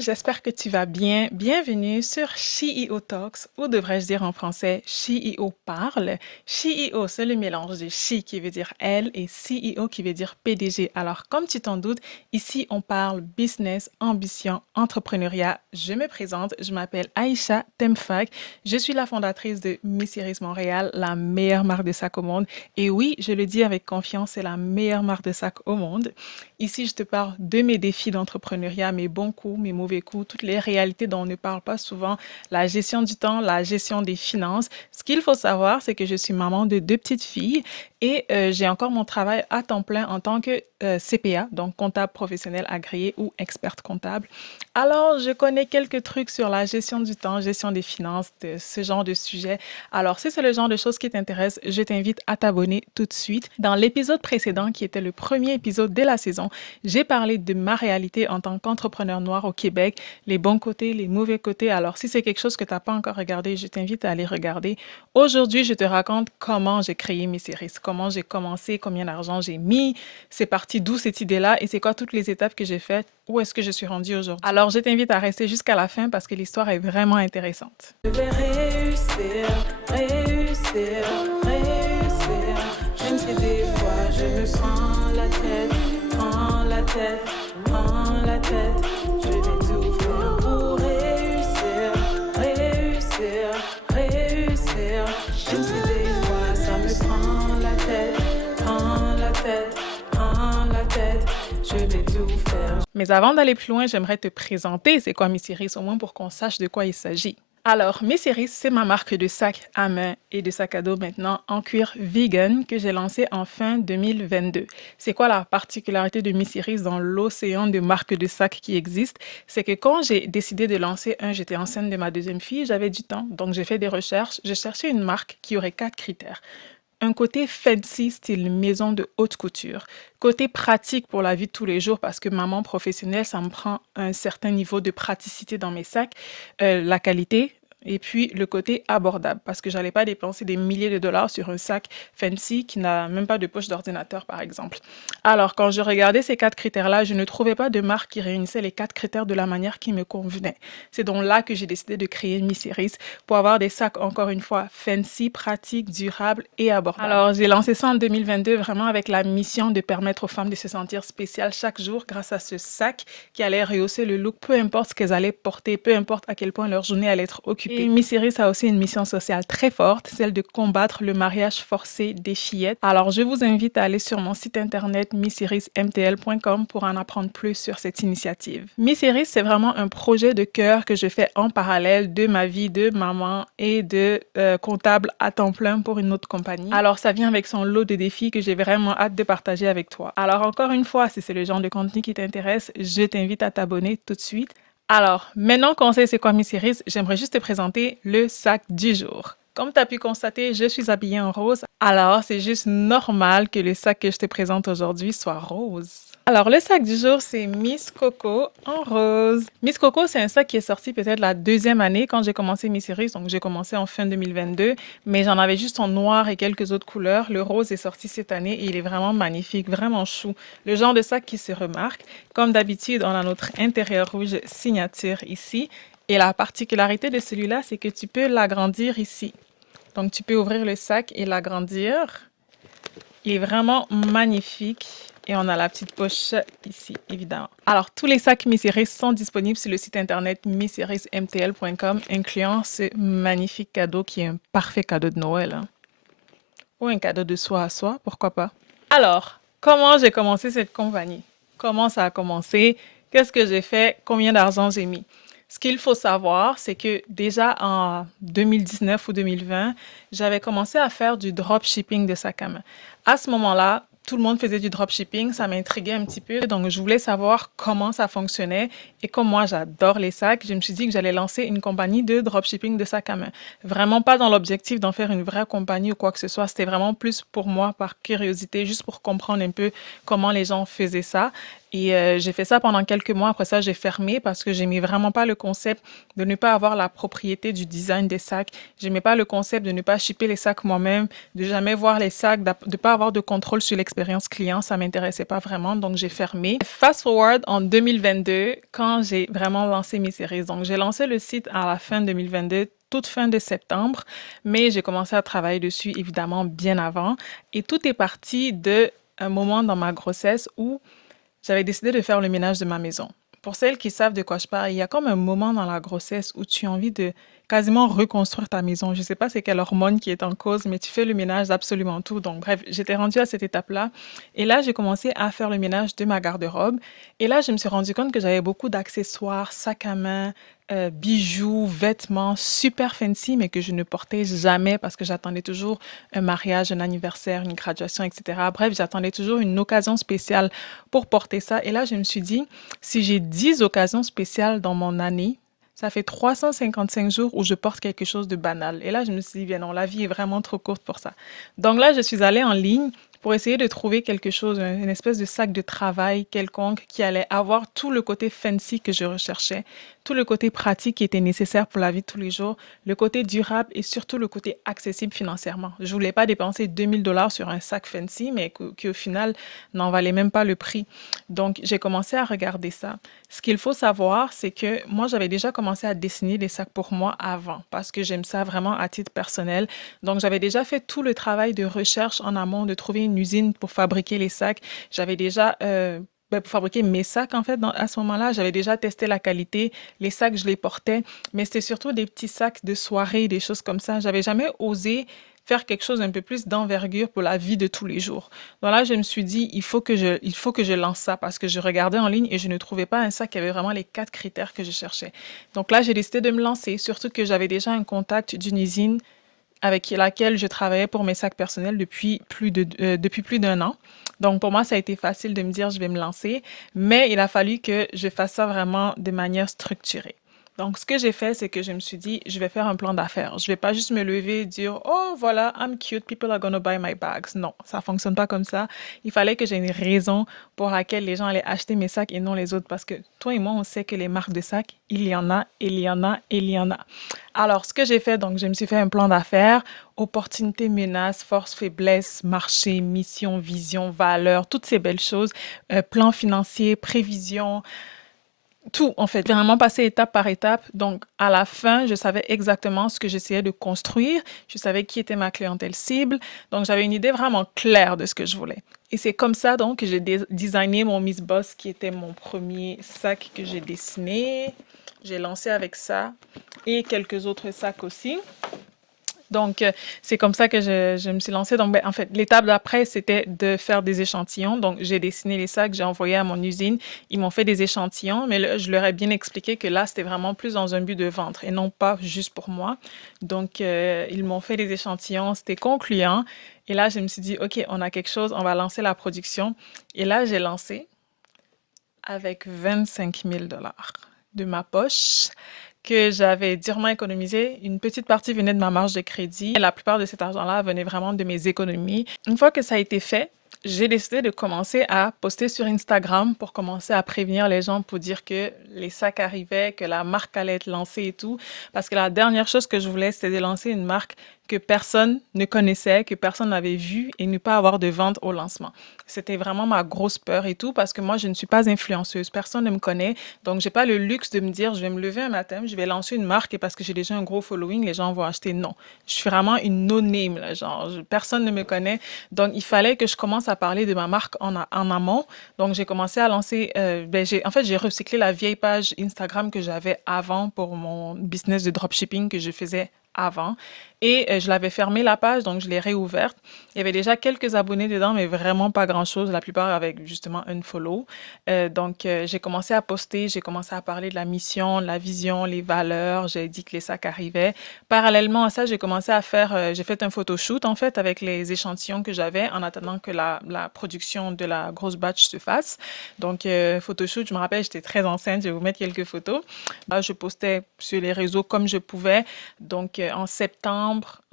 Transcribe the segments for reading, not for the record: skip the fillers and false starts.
j'espère que tu vas bien. Bienvenue sur CEO Talks, ou devrais-je dire en français CEO Parle. CEO, c'est le mélange de She qui veut dire elle et CEO qui veut dire PDG. Alors, comme tu t'en doutes, ici on parle business, ambition, entrepreneuriat. Je me présente, je m'appelle Aïcha Temfak. Je suis la fondatrice de Miss Iris Montréal, la meilleure marque de sac au monde. Et oui, je le dis avec confiance, c'est la meilleure marque de sac au monde. Ici, je te parle de mes défis d'entrepreneuriat, mes bons coups, mes mauvais coups, toutes les réalités dont on ne parle pas souvent, la gestion du temps, la gestion des finances. Ce qu'il faut savoir, c'est que je suis maman de deux petites filles et j'ai encore mon travail à temps plein en tant que CPA, donc comptable professionnel agréé ou experte comptable. Alors, je connais quelques trucs sur la gestion du temps, gestion des finances, de ce genre de sujet. Alors, si c'est le genre de choses qui t'intéressent, je t'invite à t'abonner tout de suite. Dans l'épisode précédent, qui était le premier épisode de la saison, j'ai parlé de ma réalité en tant qu'entrepreneur noir au Québec, les bons côtés, les mauvais côtés. Alors, si c'est quelque chose que tu n'as pas encore regardé, je t'invite à aller regarder. Aujourd'hui, je te raconte comment j'ai créé mes séries, comment j'ai commencé, combien d'argent j'ai mis, c'est parti d'où cette idée-là et c'est quoi toutes les étapes que j'ai faites, où est-ce que je suis rendue aujourd'hui. Alors, je t'invite à rester jusqu'à la fin parce que l'histoire est vraiment intéressante. Je vais réussir, réussir, réussir. Même si des fois je me prends la tête, prends la tête, prends la tête. Je vais tout faire pour réussir, réussir, réussir. Même si des fois ça me prend la tête, prends la tête, prends la tête. Je vais tout faire. Mais avant d'aller plus loin, j'aimerais te présenter c'est quoi Miss Iris, au moins pour qu'on sache de quoi il s'agit. Alors, Miss Iris, c'est ma marque de sac à main et de sac à dos maintenant en cuir vegan que j'ai lancé en fin 2022. C'est quoi la particularité de Miss Iris dans l'océan de marques de sacs qui existent? C'est que quand j'ai décidé de lancer j'étais enceinte de ma deuxième fille, j'avais du temps, donc j'ai fait des recherches. Je cherchais une marque qui aurait 4 critères. Un côté fancy, style maison de haute couture. Côté pratique pour la vie de tous les jours, parce que maman professionnelle, ça me prend un certain niveau de praticité dans mes sacs. La qualité. Et puis le côté abordable, parce que j'allais pas dépenser des milliers de dollars sur un sac fancy qui n'a même pas de poche d'ordinateur, par exemple. Alors, quand je regardais ces 4 critères-là, je ne trouvais pas de marque qui réunissait les 4 critères de la manière qui me convenait. C'est donc là que j'ai décidé de créer Miss Iris pour avoir des sacs, encore une fois, fancy, pratiques, durables et abordables. Alors, j'ai lancé ça en 2022 vraiment avec la mission de permettre aux femmes de se sentir spéciales chaque jour grâce à ce sac qui allait rehausser le look, peu importe ce qu'elles allaient porter, peu importe à quel point leur journée allait être occupée. Et Miss Iris a aussi une mission sociale très forte, celle de combattre le mariage forcé des fillettes. Alors, je vous invite à aller sur mon site internet missirismtl.com pour en apprendre plus sur cette initiative. Miss Iris, c'est vraiment un projet de cœur que je fais en parallèle de ma vie de maman et de comptable à temps plein pour une autre compagnie. Alors, ça vient avec son lot de défis que j'ai vraiment hâte de partager avec toi. Alors, encore une fois, si c'est le genre de contenu qui t'intéresse, je t'invite à t'abonner tout de suite. Alors, maintenant qu'on sait c'est quoi Miss Iris, j'aimerais juste te présenter le sac du jour. Comme tu as pu constater, je suis habillée en rose, alors c'est juste normal que le sac que je te présente aujourd'hui soit rose. Alors, le sac du jour, c'est Miss Coco en rose. Miss Coco, c'est un sac qui est sorti peut-être la deuxième année quand j'ai commencé Miss Iris, donc j'ai commencé en fin 2022, mais j'en avais juste en noir et quelques autres couleurs. Le rose est sorti cette année et il est vraiment magnifique, vraiment chou. Le genre de sac qui se remarque. Comme d'habitude, on a notre intérieur rouge signature ici. Et la particularité de celui-là, c'est que tu peux l'agrandir ici. Donc, tu peux ouvrir le sac et l'agrandir. Il est vraiment magnifique. Et on a la petite poche ici, évidemment. Alors, tous les sacs Miss Iris sont disponibles sur le site internet missirismtl.com, incluant ce magnifique cadeau qui est un parfait cadeau de Noël, hein. Ou un cadeau de soi à soi, pourquoi pas. Alors, comment j'ai commencé cette compagnie? Comment ça a commencé? Qu'est-ce que j'ai fait? Combien d'argent j'ai mis? Ce qu'il faut savoir, c'est que déjà en 2019 ou 2020, j'avais commencé à faire du dropshipping de sacs à main. À ce moment-là, tout le monde faisait du dropshipping, ça m'intriguait un petit peu, donc je voulais savoir comment ça fonctionnait. Et comme moi, j'adore les sacs, je me suis dit que j'allais lancer une compagnie de dropshipping de sacs à main. Vraiment pas dans l'objectif d'en faire une vraie compagnie ou quoi que ce soit, c'était vraiment plus pour moi, par curiosité, juste pour comprendre un peu comment les gens faisaient ça. Et j'ai fait ça pendant quelques mois. Après ça, j'ai fermé parce que j'aimais vraiment pas le concept de ne pas avoir la propriété du design des sacs. J'aimais pas le concept de ne pas shipper les sacs moi-même, de jamais voir les sacs, de pas avoir de contrôle sur l'expérience client. Ça m'intéressait pas vraiment, donc j'ai fermé. Fast forward en 2022, quand j'ai vraiment lancé mes séries. Donc j'ai lancé le site à la fin 2022, toute fin de septembre, mais j'ai commencé à travailler dessus évidemment bien avant. Et tout est parti de un moment dans ma grossesse où j'avais décidé de faire le ménage de ma maison. Pour celles qui savent de quoi je parle, il y a comme un moment dans la grossesse où tu as envie de quasiment reconstruire ta maison. Je ne sais pas c'est quelle hormone qui est en cause, mais tu fais le ménage d'absolument tout. Donc, bref, j'étais rendue à cette étape-là. Et là, j'ai commencé à faire le ménage de ma garde-robe. Et là, je me suis rendu compte que j'avais beaucoup d'accessoires, sacs à main, bijoux, vêtements super fancy, mais que je ne portais jamais parce que j'attendais toujours un mariage, un anniversaire, une graduation, etc. Bref, j'attendais toujours une occasion spéciale pour porter ça. Et là, je me suis dit, si j'ai 10 occasions spéciales dans mon année, ça fait 355 jours où je porte quelque chose de banal. Et là, je me suis dit, bien non, la vie est vraiment trop courte pour ça. Donc là, je suis allée en ligne pour essayer de trouver quelque chose, une espèce de sac de travail quelconque qui allait avoir tout le côté fancy que je recherchais, tout le côté pratique qui était nécessaire pour la vie de tous les jours, le côté durable et surtout le côté accessible financièrement. Je voulais pas dépenser 2000 $ sur un sac fancy, mais qui au final n'en valait même pas le prix. Donc, j'ai commencé à regarder ça. Ce qu'il faut savoir, c'est que moi, j'avais déjà commencé à dessiner des sacs pour moi avant, parce que j'aime ça vraiment à titre personnel. Donc, j'avais déjà fait tout le travail de recherche en amont, de trouver une usine pour fabriquer les sacs. J'avais déjà... pour fabriquer mes sacs, en fait, à ce moment-là, j'avais déjà testé la qualité. Les sacs, je les portais, mais c'était surtout des petits sacs de soirée, des choses comme ça. J'avais jamais osé faire quelque chose un peu plus d'envergure pour la vie de tous les jours. Donc là, je me suis dit, il faut que je lance ça parce que je regardais en ligne et je ne trouvais pas un sac qui avait vraiment les 4 critères que je cherchais. Donc là, j'ai décidé de me lancer, surtout que j'avais déjà un contact d'une usine avec laquelle je travaillais pour mes sacs personnels depuis plus d'un an. Donc pour moi, ça a été facile de me dire, je vais me lancer, mais il a fallu que je fasse ça vraiment de manière structurée. Donc, ce que j'ai fait, c'est que je me suis dit, je vais faire un plan d'affaires. Je vais pas juste me lever et dire, oh, voilà, I'm cute, people are gonna buy my bags. Non, ça fonctionne pas comme ça. Il fallait que j'ai une raison pour laquelle les gens allaient acheter mes sacs et non les autres. Parce que toi et moi, on sait que les marques de sacs, il y en a, il y en a, il y en a. Alors, ce que j'ai fait, donc, je me suis fait un plan d'affaires, opportunité, menace, force, faiblesse, marché, mission, vision, valeur, toutes ces belles choses, plan financier, prévision, tout, en fait, vraiment passer étape par étape. Donc, à la fin, je savais exactement ce que j'essayais de construire. Je savais qui était ma clientèle cible. Donc, j'avais une idée vraiment claire de ce que je voulais. Et c'est comme ça, donc, que j'ai designé mon Miss Boss, qui était mon premier sac que j'ai dessiné. J'ai lancé avec ça et quelques autres sacs aussi. Donc, c'est comme ça que je me suis lancée. Donc, en fait, l'étape d'après, c'était de faire des échantillons. Donc, j'ai dessiné les sacs, j'ai envoyé à mon usine. Ils m'ont fait des échantillons, mais là, je leur ai bien expliqué que là, c'était vraiment plus dans un but de vente et non pas juste pour moi. Donc, ils m'ont fait des échantillons, c'était concluant. Et là, je me suis dit, OK, on a quelque chose, on va lancer la production. Et là, j'ai lancé avec 25 000 $ de ma poche que j'avais durement économisé. Une petite partie venait de ma marge de crédit. Et la plupart de cet argent-là venait vraiment de mes économies. Une fois que ça a été fait, j'ai décidé de commencer à poster sur Instagram pour commencer à prévenir les gens pour dire que les sacs arrivaient, que la marque allait être lancée et tout. Parce que la dernière chose que je voulais, c'était de lancer une marque que personne ne connaissait, que personne n'avait vue et ne pas avoir de vente au lancement. C'était vraiment ma grosse peur et tout parce que moi, je ne suis pas influenceuse. Personne ne me connaît. Donc, j'ai pas le luxe de me dire, je vais me lever un matin, je vais lancer une marque et parce que j'ai déjà un gros following, les gens vont acheter. Non. Je suis vraiment une no-name, là, genre, personne ne me connaît. Donc, il fallait que je commence à parler de ma marque en amont. Donc, j'ai commencé à lancer, en fait, j'ai recyclé la vieille page Instagram que j'avais avant pour mon business de dropshipping que je faisais avant. Et je l'avais fermé la page, donc je l'ai réouverte. Il y avait déjà quelques abonnés dedans, mais vraiment pas grand-chose, la plupart avec justement un follow. Donc, j'ai commencé à poster, j'ai commencé à parler de la mission, la vision, les valeurs. J'ai dit que les sacs arrivaient. Parallèlement à ça, j'ai commencé à faire, j'ai fait un photoshoot en fait avec les échantillons que j'avais en attendant que la production de la grosse batch se fasse. Donc, photoshoot, je me rappelle, j'étais très enceinte, je vais vous mettre quelques photos. Là, je postais sur les réseaux comme je pouvais. Donc,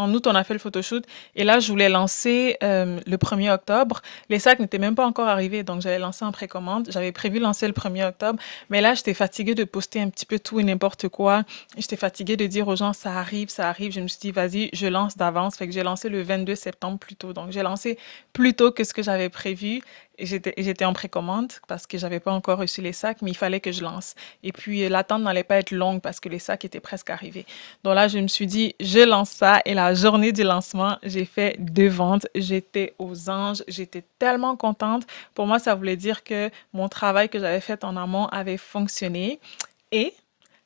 en août, on a fait le photoshoot. Et là, je voulais lancer le 1er octobre. Les sacs n'étaient même pas encore arrivés, donc j'allais lancer en précommande. J'avais prévu lancer le 1er octobre, mais là, j'étais fatiguée de poster un petit peu tout et n'importe quoi. J'étais fatiguée de dire aux gens, ça arrive, ça arrive. Je me suis dit, vas-y, je lance d'avance. Fait que j'ai lancé le 22 septembre plus tôt. Donc, j'ai lancé plus tôt que ce que j'avais prévu. Et j'étais en précommande parce que j'avais pas encore reçu les sacs, mais il fallait que je lance. Et puis, l'attente n'allait pas être longue parce que les sacs étaient presque arrivés. Donc là, je me suis dit, je lance ça. Et la journée du lancement, j'ai fait 2 ventes. J'étais aux anges. J'étais tellement contente. Pour moi, ça voulait dire que mon travail que j'avais fait en amont avait fonctionné. Et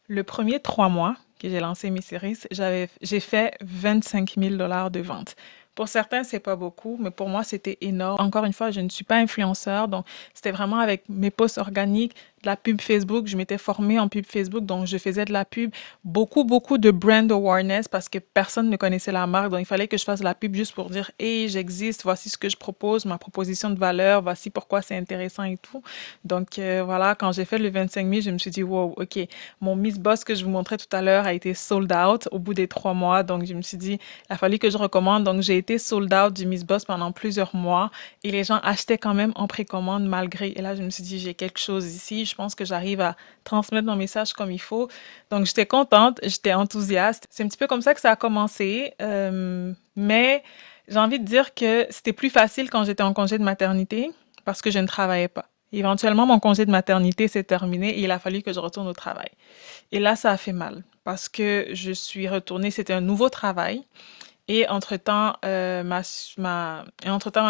le premier 3 mois que j'ai lancé mes séries, j'ai fait 25 000 $ de ventes. Pour certains, c'est pas beaucoup, mais pour moi, c'était énorme. Encore une fois, je ne suis pas influenceur, donc c'était vraiment avec mes posts organiques, de la pub Facebook. Je m'étais formée en pub Facebook, donc je faisais de la pub. Beaucoup, beaucoup de brand awareness parce que personne ne connaissait la marque, donc il fallait que je fasse de la pub juste pour dire, hey, j'existe, voici ce que je propose, ma proposition de valeur, voici pourquoi c'est intéressant et tout. Donc voilà, quand j'ai fait le 25 000, je me suis dit, wow, ok, mon Miss Boss que je vous montrais tout à l'heure a été sold out au bout des 3 mois. Donc, je me suis dit, il a fallu que je recommande. Donc, j'ai été sold out du Miss Boss pendant plusieurs mois et les gens achetaient quand même en précommande malgré. Et là, je me suis dit, j'ai quelque chose ici. Je pense que j'arrive à transmettre mon message comme il faut. Donc, j'étais contente, j'étais enthousiaste. C'est un petit peu comme ça que ça a commencé. Mais j'ai envie de dire que c'était plus facile quand j'étais en congé de maternité parce que je ne travaillais pas. Éventuellement, mon congé de maternité s'est terminé et il a fallu que je retourne au travail. Et là, ça a fait mal parce que je suis retournée, c'était un nouveau travail. Et entre-temps, ma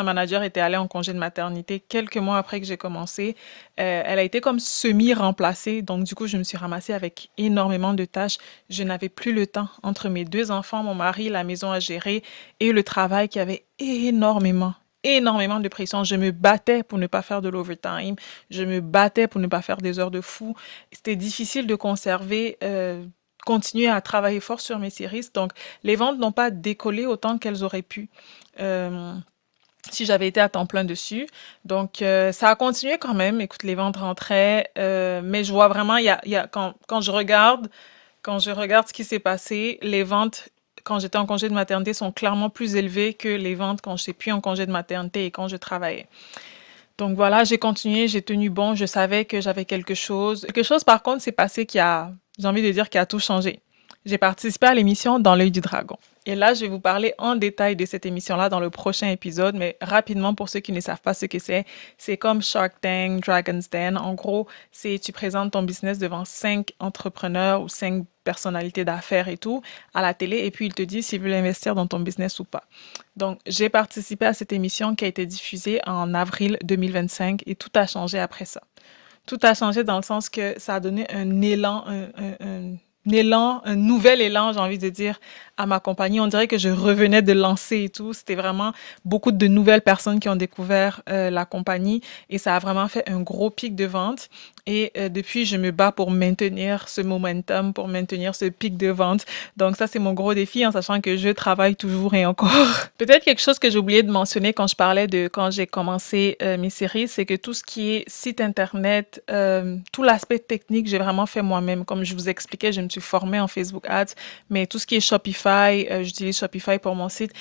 manager était allée en congé de maternité quelques mois après que j'ai commencé. Elle a été comme semi-remplacée. Donc, du coup, je me suis ramassée avec énormément de tâches. Je n'avais plus le temps entre mes 2 enfants, mon mari, la maison à gérer et le travail qui avait énormément de pression. Je me battais pour ne pas faire de l'overtime. Je me battais pour ne pas faire des heures de fou. C'était difficile de conserver, continuer à travailler fort sur mes séries. Donc, les ventes n'ont pas décollé autant qu'elles auraient pu si j'avais été à temps plein dessus. Donc, ça a continué quand même. Écoute, les ventes rentraient, mais je vois vraiment, quand je regarde ce qui s'est passé, les ventes quand j'étais en congé de maternité sont clairement plus élevées que les ventes quand je n'étais plus en congé de maternité et quand je travaillais. Donc voilà, j'ai continué, j'ai tenu bon, je savais que j'avais quelque chose. Quelque chose, par contre, s'est passé j'ai envie de dire, qui a tout changé. J'ai participé à l'émission Dans l'œil du dragon. Et là, je vais vous parler en détail de cette émission-là dans le prochain épisode, mais rapidement, pour ceux qui ne savent pas ce que c'est comme Shark Tank, Dragon's Den. En gros, c'est tu présentes ton business devant 5 entrepreneurs ou 5 personnalités d'affaires et tout à la télé, et puis ils te disent s'ils veulent investir dans ton business ou pas. Donc, j'ai participé à cette émission qui a été diffusée en avril 2025 et tout a changé après ça. Tout a changé dans le sens que ça a donné un élan, un élan, un nouvel élan, j'ai envie de dire, à ma compagnie. On dirait que je revenais de lancer et tout. C'était vraiment beaucoup de nouvelles personnes qui ont découvert la compagnie et ça a vraiment fait un gros pic de vente. Et depuis, je me bats pour maintenir ce momentum, pour maintenir ce pic de vente. Donc ça, c'est mon gros défi en sachant que je travaille toujours et encore. Peut-être quelque chose que j'ai oublié de mentionner quand je parlais de quand j'ai commencé mes séries, c'est que tout ce qui est site internet, tout l'aspect technique, j'ai vraiment fait moi-même. Comme je vous expliquais, je me suis formée en Facebook Ads, mais tout ce qui est Shopify, j'utilise Shopify pour mon site.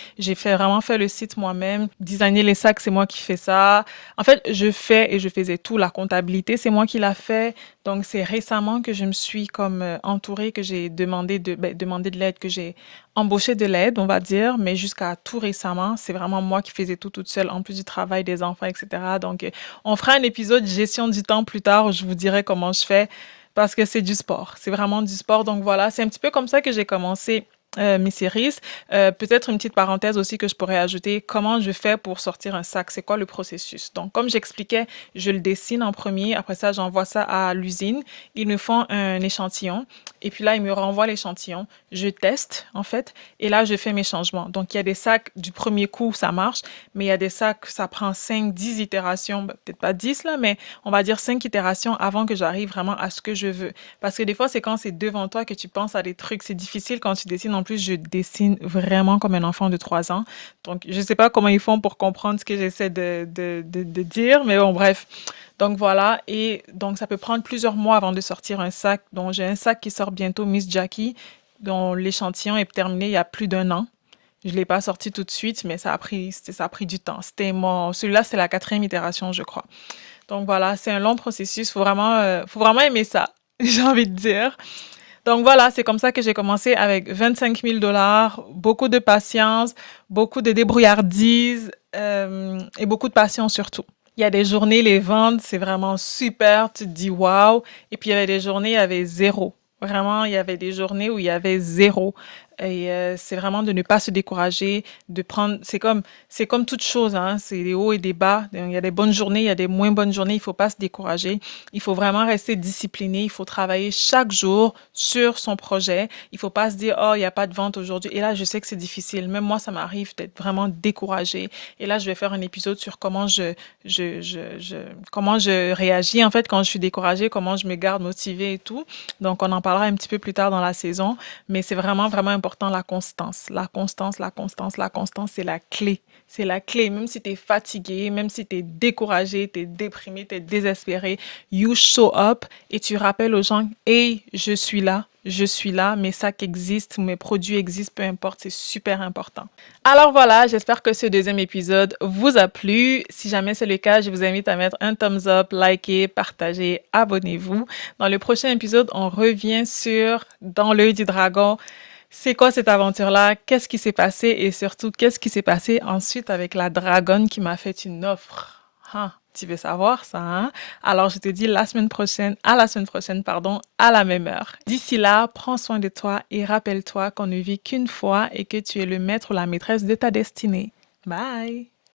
Vraiment fait le site moi-même. Designer les sacs, c'est moi qui fais ça. En fait, je fais et je faisais tout. La comptabilité, c'est moi qui l'a fait. Donc, c'est récemment que je me suis comme entourée, que j'ai demandé de l'aide, que j'ai embauché de l'aide, on va dire, mais jusqu'à tout récemment, c'est vraiment moi qui faisais tout toute seule, en plus du travail des enfants, etc. Donc, on fera un épisode gestion du temps plus tard où je vous dirai comment je fais parce que c'est du sport. C'est vraiment du sport. Donc voilà, c'est un petit peu comme ça que j'ai commencé mes séries. Peut-être une petite parenthèse aussi que je pourrais ajouter. Comment je fais pour sortir un sac? C'est quoi le processus? Donc, comme j'expliquais, je le dessine en premier. Après ça, j'envoie ça à l'usine. Ils me font un échantillon. Et puis là, ils me renvoient l'échantillon. Je teste, en fait. Et là, je fais mes changements. Donc, il y a des sacs, du premier coup, ça marche. Mais il y a des sacs, ça prend 5, 10 itérations. Ben, peut-être pas 10 là, mais on va dire 5 itérations avant que j'arrive vraiment à ce que je veux. Parce que des fois, c'est quand c'est devant toi que tu penses à des trucs. C'est difficile quand tu dessines. En plus, je dessine vraiment comme un enfant de 3 ans. Donc, je ne sais pas comment ils font pour comprendre ce que j'essaie de dire, mais bon, bref. Donc, voilà. Et donc, ça peut prendre plusieurs mois avant de sortir un sac. Donc, j'ai un sac qui sort bientôt, Miss Jackie, dont l'échantillon est terminé il y a plus d'1 an. Je l'ai pas sorti tout de suite, mais ça a pris du temps. Celui-là, c'est la quatrième itération, je crois. Donc voilà, c'est un long processus. Faut vraiment aimer ça, j'ai envie de dire. Donc voilà, c'est comme ça que j'ai commencé avec 25 000 $, beaucoup de patience, beaucoup de débrouillardise et beaucoup de patience surtout. Il y a des journées, les ventes, c'est vraiment super, tu te dis waouh. Et puis il y avait des journées, il y avait zéro. Vraiment, il y avait des journées où il y avait zéro. Et c'est vraiment de ne pas se décourager, c'est comme toute chose, hein, c'est des hauts et des bas. Il y a des bonnes journées, il y a des moins bonnes journées, il faut pas se décourager. Il faut vraiment rester discipliné, il faut travailler chaque jour sur son projet. Il faut pas se dire, oh, il n'y a pas de vente aujourd'hui. Et là, je sais que c'est difficile. Même moi, ça m'arrive d'être vraiment découragée. Et là, je vais faire un épisode sur comment je réagis en fait quand je suis découragée, comment je me garde motivée et tout. Donc, on en parlera un petit peu plus tard dans la saison. Mais c'est vraiment, vraiment important la constance. La constance, la constance, la constance, c'est la clé. C'est la clé. Même si tu es fatigué, même si tu es découragé, tu es déprimé, tu es désespéré, you show up et tu rappelles aux gens, hey, je suis là, mes sacs existent, mes produits existent, peu importe, c'est super important. Alors voilà, j'espère que ce deuxième épisode vous a plu. Si jamais c'est le cas, je vous invite à mettre un thumbs up, liker, partager, abonnez-vous. Dans le prochain épisode, on revient sur Dans l'œil du dragon. C'est quoi cette aventure-là? Qu'est-ce qui s'est passé? Et surtout, qu'est-ce qui s'est passé ensuite avec la dragonne qui m'a fait une offre? Ah, tu veux savoir ça, hein? Alors, je te dis la semaine prochaine, pardon, à la même heure. D'ici là, prends soin de toi et rappelle-toi qu'on ne vit qu'une fois et que tu es le maître ou la maîtresse de ta destinée. Bye!